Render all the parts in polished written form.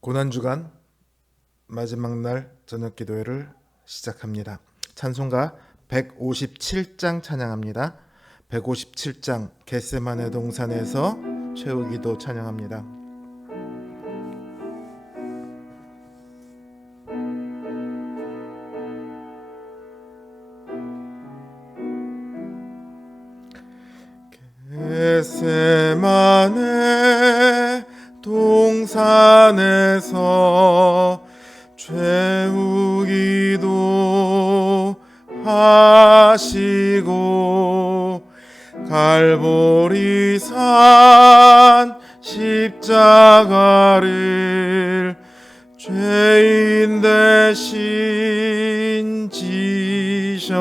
고난주간 마지막 날 저녁 기도회를 시작합니다. 찬송가 157장 찬양합니다. 157장 겟세마네 동산에서 최후기도 찬양합니다. 겟세마네 동산에서 최후기도 하시고 갈보리산 십자가를 죄인 대신 지셨네.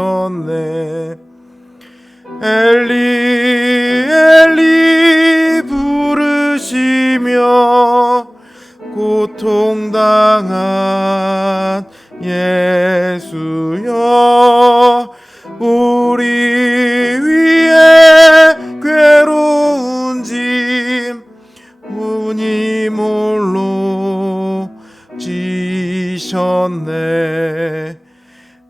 엘리 엘리 부르시며 고통당한 예수여, 우리 위에 괴로운 짐 우니 몰로 지셨네.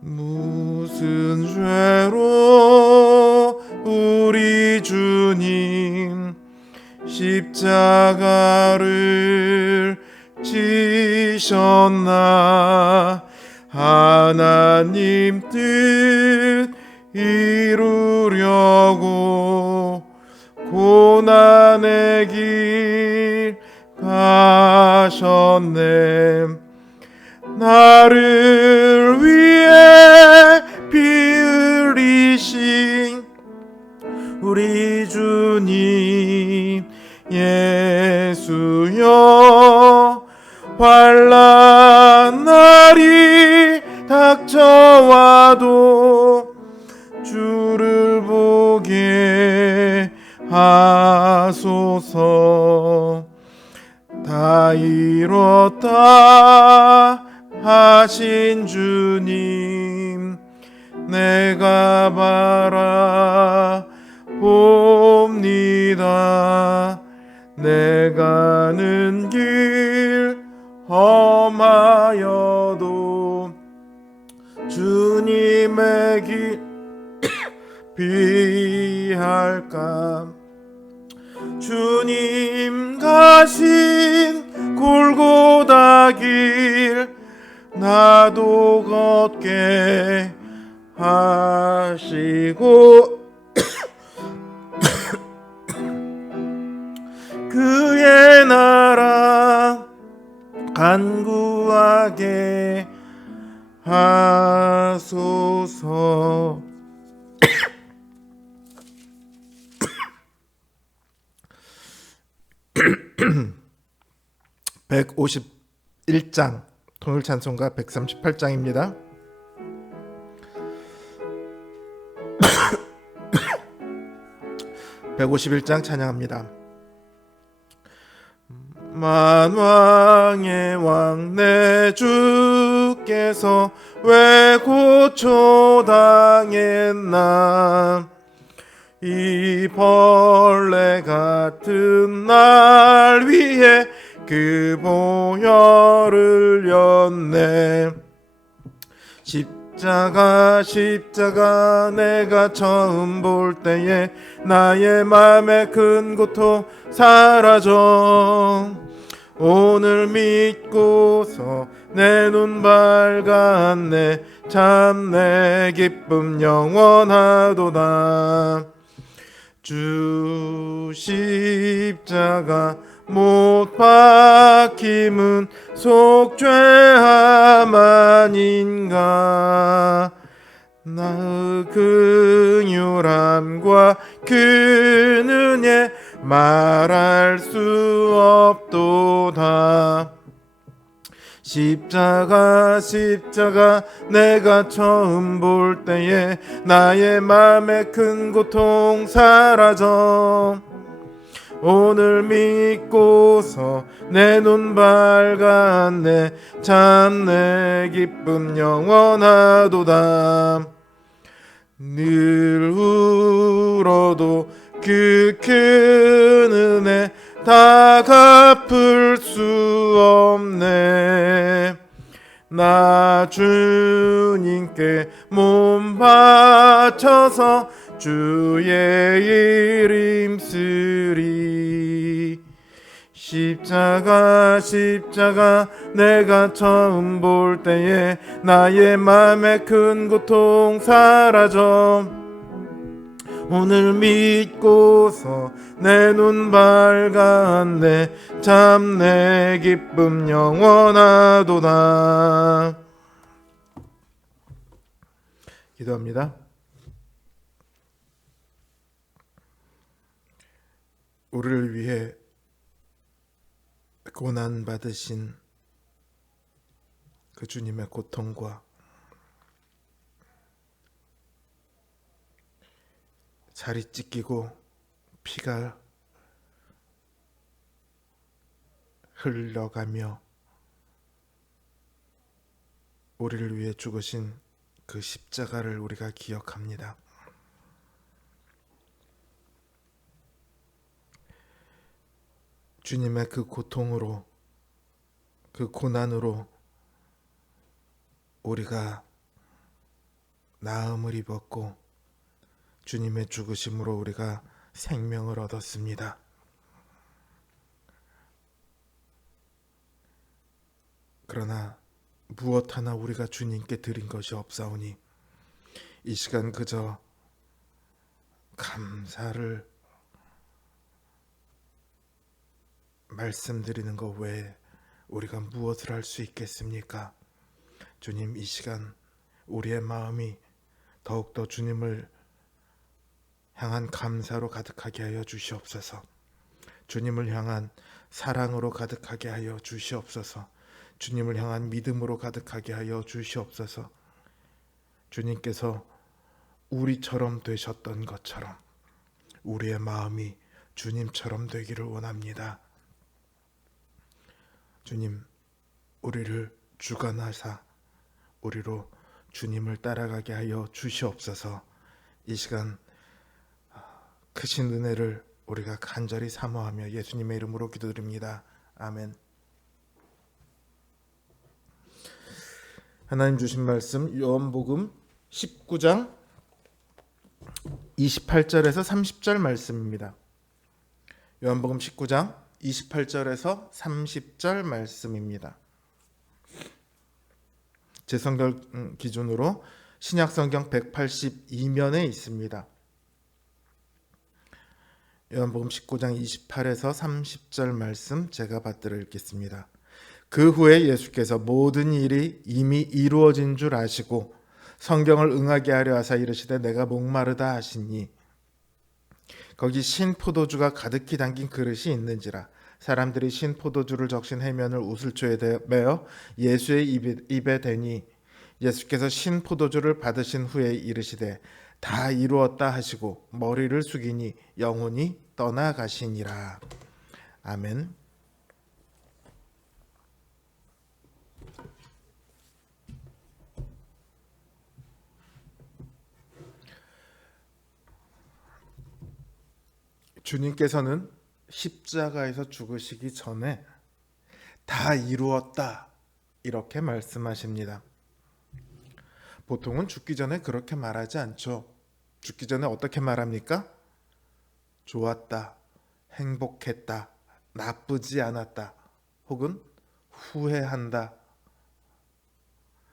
무슨 죄로 우리 주님 십자가를 지셨나. 하나님 뜻 이루려고 고난의 길 가셨네. 나를 위해 피 흘리신 우리 주님 예수여, 환난 날이 닥쳐와도 주를 보게 하소서. 다 이뤘다 하신 주님 내가 바라봅니다. 내가 가는 길 험하여도 주님의 길 비할까. 주님 가신 골고다 길 나도 걷게 하시고 그의 나라 간구하게 하소서. 151장 통일찬송가 138장입니다. (151장) 찬양합니다. 만왕의 왕 내 주께서 왜 고초당했나. 이 벌레 같은 날 위해 그 보혈을 였네. 십자가 내가 처음 볼 때에 나의 맘에 큰 고통 사라져. 오늘 믿고서 내 눈 밝았네. 참 내 기쁨 영원하도다. 주 십자가 못 박힘은 속죄함 아닌가. 나의 긍휼함과 그 은혜 말할 수 없도다. 십자가 내가 처음 볼 때에 나의 맘에 큰 고통 사라져. 오늘 믿고서 내 눈 밝았네. 참 내 기쁨 영원하도다. 늘 울어도 그 큰 은혜 다 갚을 수 수 없네. 나 주님께 몸 바쳐서 주의 이름 쓰리. 십자가 십자가 내가 처음 볼 때에 나의 맘에 큰 고통 사라져. 오늘 믿고서 내 눈 밝았네. 참 내 기쁨 영원하도다. 기도합니다. 우리를 위해 고난 받으신 그 주님의 고통과 살이 찢기고 피가 흘러가며 우리를 위해 죽으신 그 십자가를 우리가 기억합니다. 주님의 그 고통으로, 그 고난으로 우리가 나음을 입었고 주님의 죽으심으로 우리가 생명을 얻었습니다. 그러나 무엇 하나 우리가 주님께 드린 것이 없사오니 이 시간 그저 감사를 말씀드리는 것 외에 우리가 무엇을 할 수 있겠습니까? 주님, 이 시간 우리의 마음이 더욱더 주님을 향한 감사로 가득하게 하여 주시옵소서. 주님을 향한 사랑으로 가득하게 하여 주시옵소서. 주님을 향한 믿음으로 가득하게 하여 주시옵소서. 주님께서 우리처럼 되셨던 것처럼 우리의 마음이 주님처럼 되기를 원합니다. 주님, 우리를 주관하사 우리로 주님을 따라가게 하여 주시옵소서. 이 시간 크신 은혜를 우리가 간절히 사모하며 예수님의 이름으로 기도드립니다. 아멘. 하나님 주신 말씀 요한복음 19장 28절에서 30절 말씀입니다. 요한복음 19장 28절에서 30절 말씀입니다. 제 성경 기준으로 신약성경 182면에 있습니다. 요한복음 19장 28에서 30절 말씀 제가 받들어 읽겠습니다. 그 후에 예수께서 모든 일이 이미 이루어진 줄 아시고 성경을 응하게 하려 하사 이르시되 내가 목마르다 하시니 거기 신 포도주가 가득히 담긴 그릇이 있는지라. 사람들이 신 포도주를 적신 해면을 우슬초에 매어 예수의 입에 대니 예수께서 신 포도주를 받으신 후에 이르시되 다 이루었다 하시고 머리를 숙이니 영혼이 떠나가시니라. 아멘. 주님께서는 십자가에서 죽으시기 전에 다 이루었다 이렇게 말씀하십니다. 보통은 죽기 전에 그렇게 말하지 않죠. 죽기 전에 어떻게 말합니까? 좋았다, 행복했다, 나쁘지 않았다, 혹은 후회한다,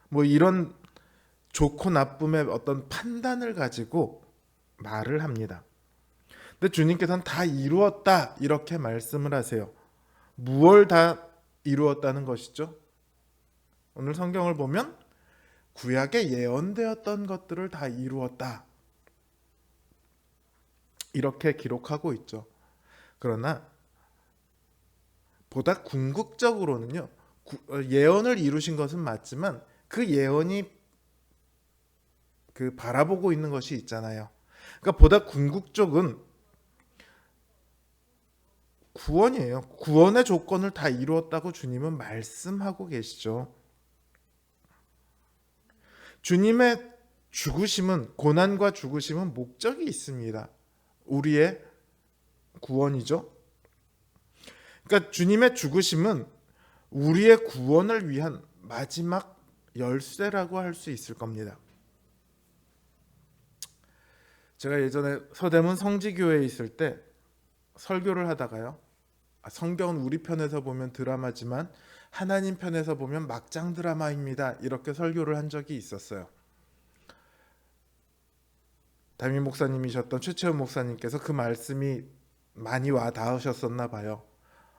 뭐 이런 좋고 나쁨의 어떤 판단을 가지고 말을 합니다. 근데 주님께서는 다 이루었다 이렇게 말씀을 하세요. 무엇을 다 이루었다는 것이죠? 오늘 성경을 보면 구약에 예언되었던 것들을 다 이루었다 이렇게 기록하고 있죠. 그러나 보다 궁극적으로는요, 예언을 이루신 것은 맞지만 그 예언이 그 바라보고 있는 것이 있잖아요. 그러니까 보다 궁극적은 구원이에요. 구원의 조건을 다 이루었다고 주님은 말씀하고 계시죠. 주님의 죽으심은, 고난과 죽으심은 목적이 있습니다. 우리의 구원이죠. 그러니까 주님의 죽으심은 우리의 구원을 위한 마지막 열쇠라고 할 수 있을 겁니다. 제가 예전에 서대문 성지교회에 있을 때 설교를 하다가요, 성경은 우리 편에서 보면 드라마지만 하나님 편에서 보면 막장 드라마입니다, 이렇게 설교를 한 적이 있었어요. 담임 목사님이셨던 최채원 목사님께서 그 말씀이 많이 와 닿으셨었나 봐요.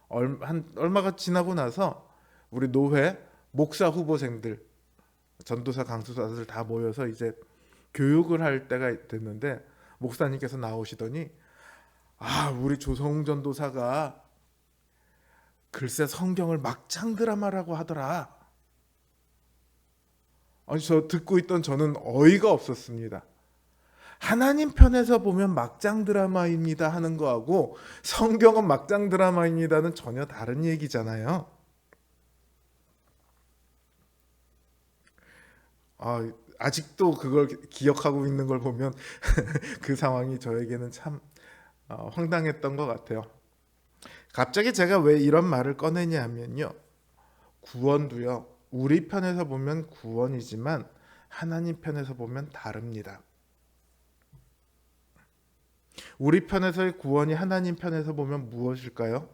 얼마가 지나고 나서 우리 노회 목사 후보생들, 전도사 강수사들 다 모여서 이제 교육을 할 때가 됐는데, 목사님께서 나오시더니 우리 조성웅 전도사가 글쎄 성경을 막장 드라마라고 하더라. 저 듣고 있던 저는 어이가 없었습니다. 하나님 편에서 보면 막장 드라마입니다 하는 거하고 성경은 막장 드라마입니다는 전혀 다른 얘기잖아요. 아직도 그걸 기억하고 있는 걸 보면 그 상황이 저에게는 참 황당했던 것 같아요. 갑자기 제가 왜 이런 말을 꺼내냐면요, 구원도요, 우리 편에서 보면 구원이지만 하나님 편에서 보면 다릅니다. 우리 편에서의 구원이 하나님 편에서 보면 무엇일까요?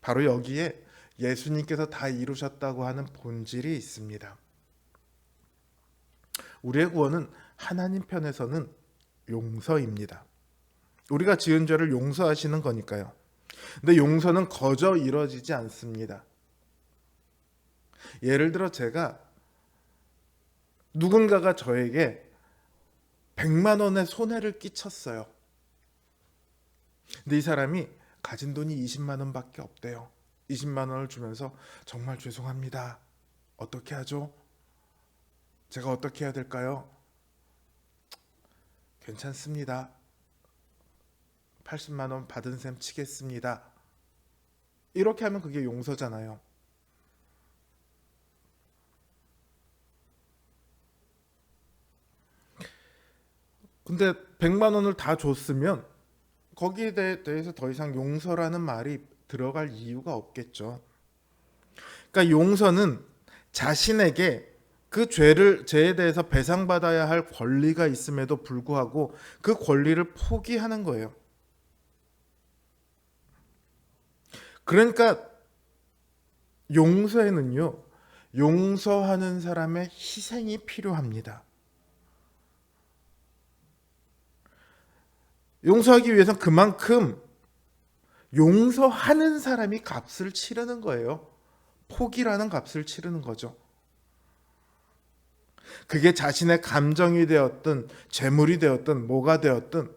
바로 여기에 예수님께서 다 이루셨다고 하는 본질이 있습니다. 우리의 구원은 하나님 편에서는 용서입니다. 우리가 지은 죄를 용서하시는 거니까요. 근데 용서는 거저 이루어지지 않습니다. 예를 들어 제가, 누군가가 저에게 100만 원의 손해를 끼쳤어요. 근데 이 사람이 가진 돈이 20만 원밖에 없대요. 20만 원을 주면서 정말 죄송합니다, 어떻게 하죠? 제가 어떻게 해야 될까요? 괜찮습니다, 80만 원 받은 셈 치겠습니다. 이렇게 하면 그게 용서잖아요. 근데 100만 원을 다 줬으면 거기에 대해서 더 이상 용서라는 말이 들어갈 이유가 없겠죠. 그러니까 용서는 자신에게 그 죄에 대해서 배상받아야 할 권리가 있음에도 불구하고 그 권리를 포기하는 거예요. 그러니까 용서에는요, 용서하는 사람의 희생이 필요합니다. 용서하기 위해서는 그만큼 용서하는 사람이 값을 치르는 거예요. 포기라는 값을 치르는 거죠. 그게 자신의 감정이 되었든 재물이 되었든 뭐가 되었든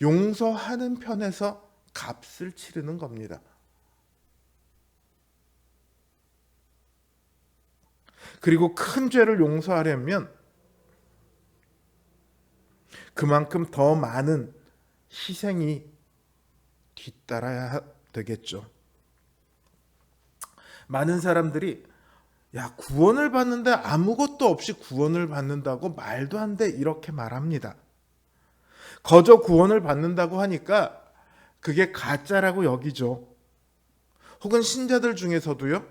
용서하는 편에서 값을 치르는 겁니다. 그리고 큰 죄를 용서하려면 그만큼 더 많은 희생이 뒤따라야 되겠죠. 많은 사람들이 구원을 받는데 아무것도 없이 구원을 받는다고 말도 안 돼, 이렇게 말합니다. 거저 구원을 받는다고 하니까 그게 가짜라고 여기죠. 혹은 신자들 중에서도요,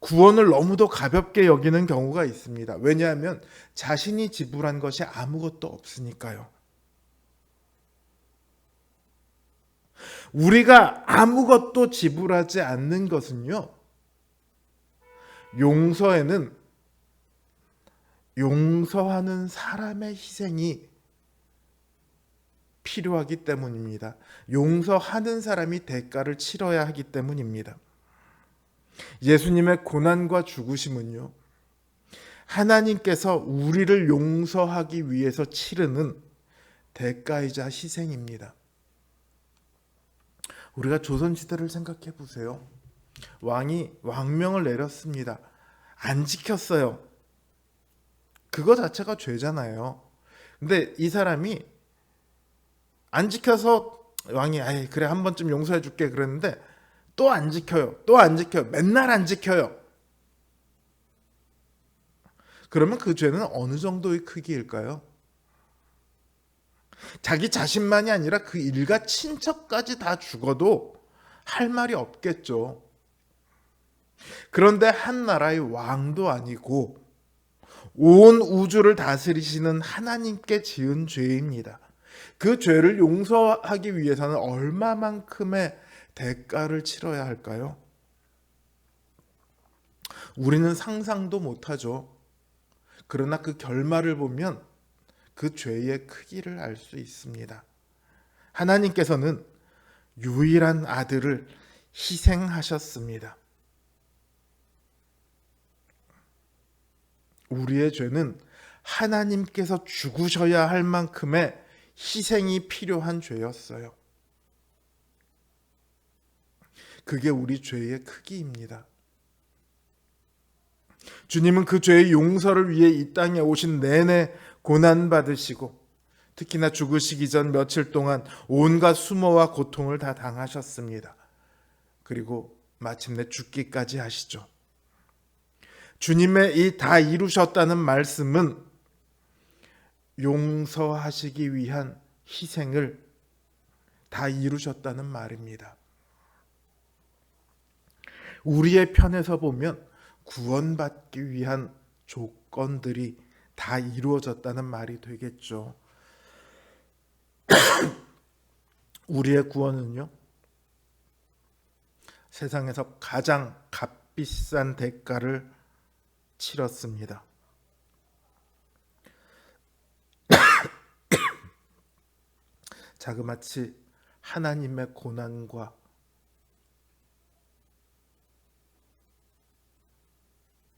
구원을 너무도 가볍게 여기는 경우가 있습니다. 왜냐하면 자신이 지불한 것이 아무것도 없으니까요. 우리가 아무것도 지불하지 않는 것은요, 용서에는 용서하는 사람의 희생이 필요하기 때문입니다. 용서하는 사람이 대가를 치러야 하기 때문입니다. 예수님의 고난과 죽으심은요, 하나님께서 우리를 용서하기 위해서 치르는 대가이자 희생입니다. 우리가 조선시대를 생각해 보세요. 왕이 왕명을 내렸습니다. 안 지켰어요. 그거 자체가 죄잖아요. 근데 이 사람이 안 지켜서 왕이 그래 한 번쯤 용서해 줄게 그랬는데 또 안 지켜요. 또 안 지켜요. 맨날 안 지켜요. 그러면 그 죄는 어느 정도의 크기일까요? 자기 자신만이 아니라 그 일가 친척까지 다 죽어도 할 말이 없겠죠. 그런데 한 나라의 왕도 아니고 온 우주를 다스리시는 하나님께 지은 죄입니다. 그 죄를 용서하기 위해서는 얼마만큼의 대가를 치러야 할까요? 우리는 상상도 못하죠. 그러나 그 결말을 보면 그 죄의 크기를 알 수 있습니다. 하나님께서는 유일한 아들을 희생하셨습니다. 우리의 죄는 하나님께서 죽으셔야 할 만큼의 희생이 필요한 죄였어요. 그게 우리 죄의 크기입니다. 주님은 그 죄의 용서를 위해 이 땅에 오신 내내 고난받으시고 특히나 죽으시기 전 며칠 동안 온갖 수모와 고통을 다 당하셨습니다. 그리고 마침내 죽기까지 하시죠. 주님의 이 다 이루셨다는 말씀은 용서하시기 위한 희생을 다 이루셨다는 말입니다. 우리의 편에서 보면 구원받기 위한 조건들이 다 이루어졌다는 말이 되겠죠. 우리의 구원은요, 세상에서 가장 값비싼 대가를 치렀습니다. 자그마치 하나님의 고난과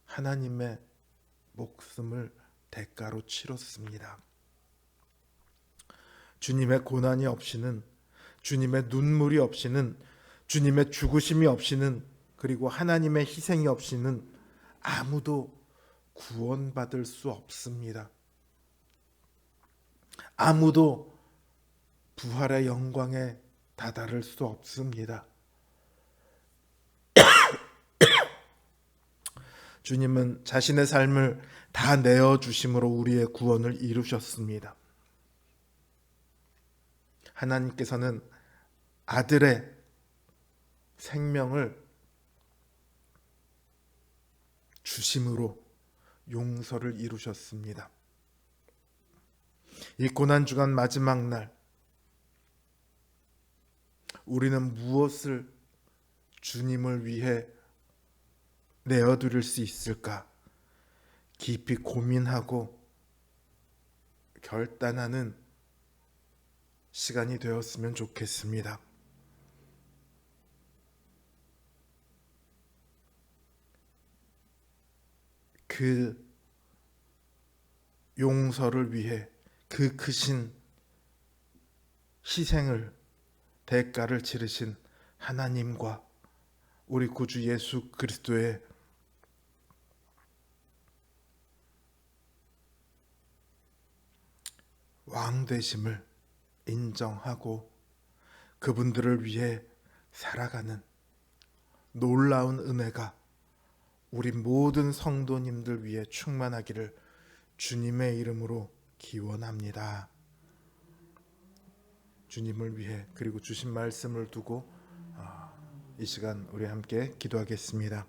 하나님의 목숨을 대가로 치렀습니다. 주님의 고난이 없이는, 주님의 눈물이 없이는, 주님의 죽으심이 없이는, 그리고 하나님의 희생이 없이는 아무도 구원받을 수 없습니다. 아무도 부활의 영광에 다다를 수 없습니다. 주님은 자신의 삶을 다 내어주심으로 우리의 구원을 이루셨습니다. 하나님께서는 아들의 생명을 주심으로 용서를 이루셨습니다. 이 고난주간 마지막 날, 우리는 무엇을 주님을 위해 내어드릴 수 있을까? 깊이 고민하고 결단하는 시간이 되었으면 좋겠습니다. 그 용서를 위해 그 크신 희생을, 대가를 치르신 하나님과 우리 구주 예수 그리스도의 왕 되심을 인정하고 그분들을 위해 살아가는 놀라운 은혜가 우리 모든 성도님들 위해 충만하기를 주님의 이름으로 기원합니다. 주님을 위해, 그리고 주신 말씀을 두고 이 시간 우리 함께 기도하겠습니다.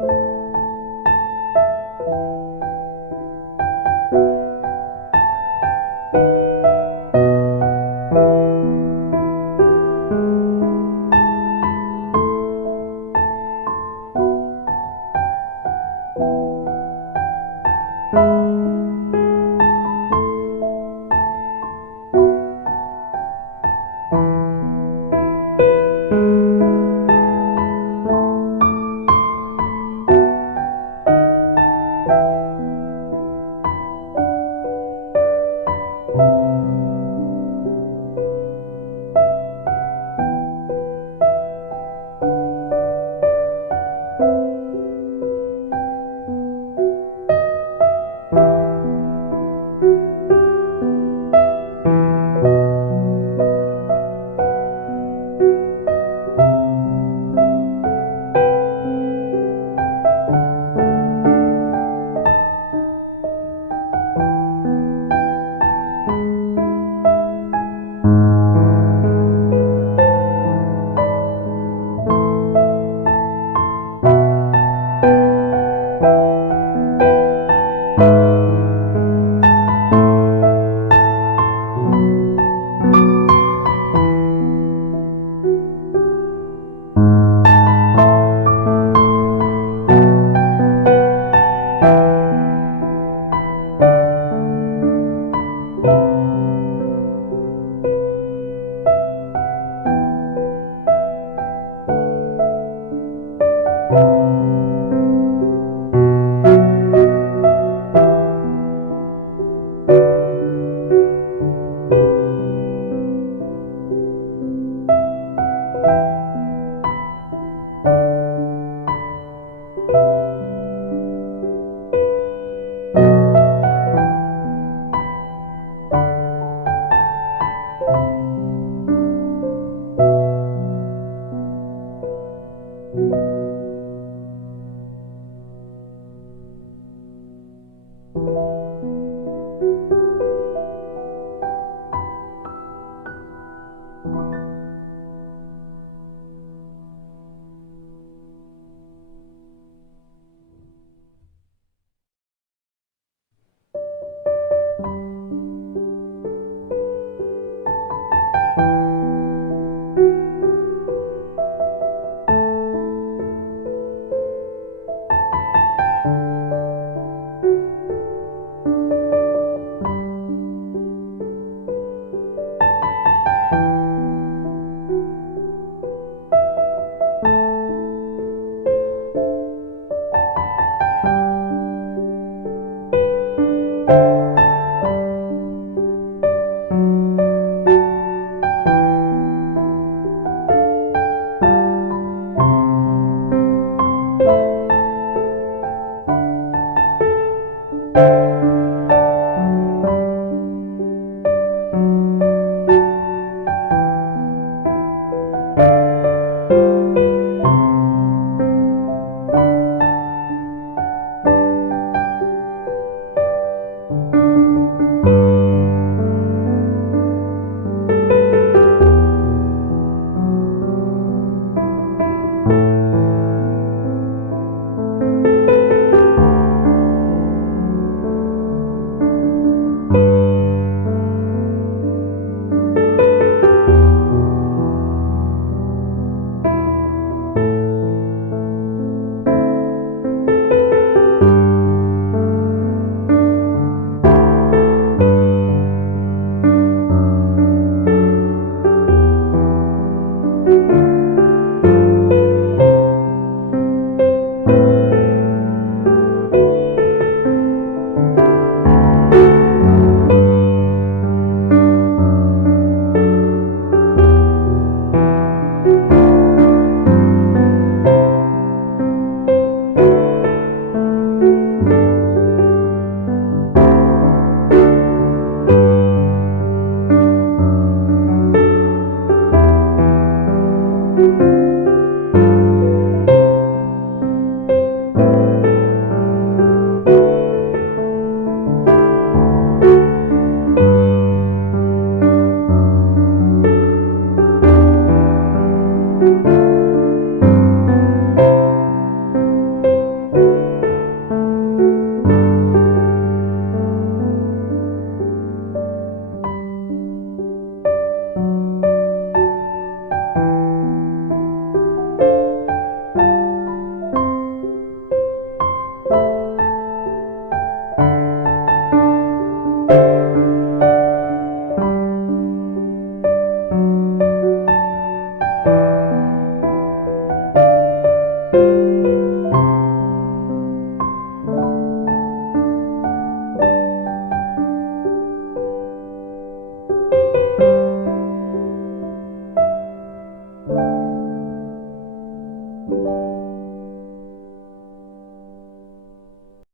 음.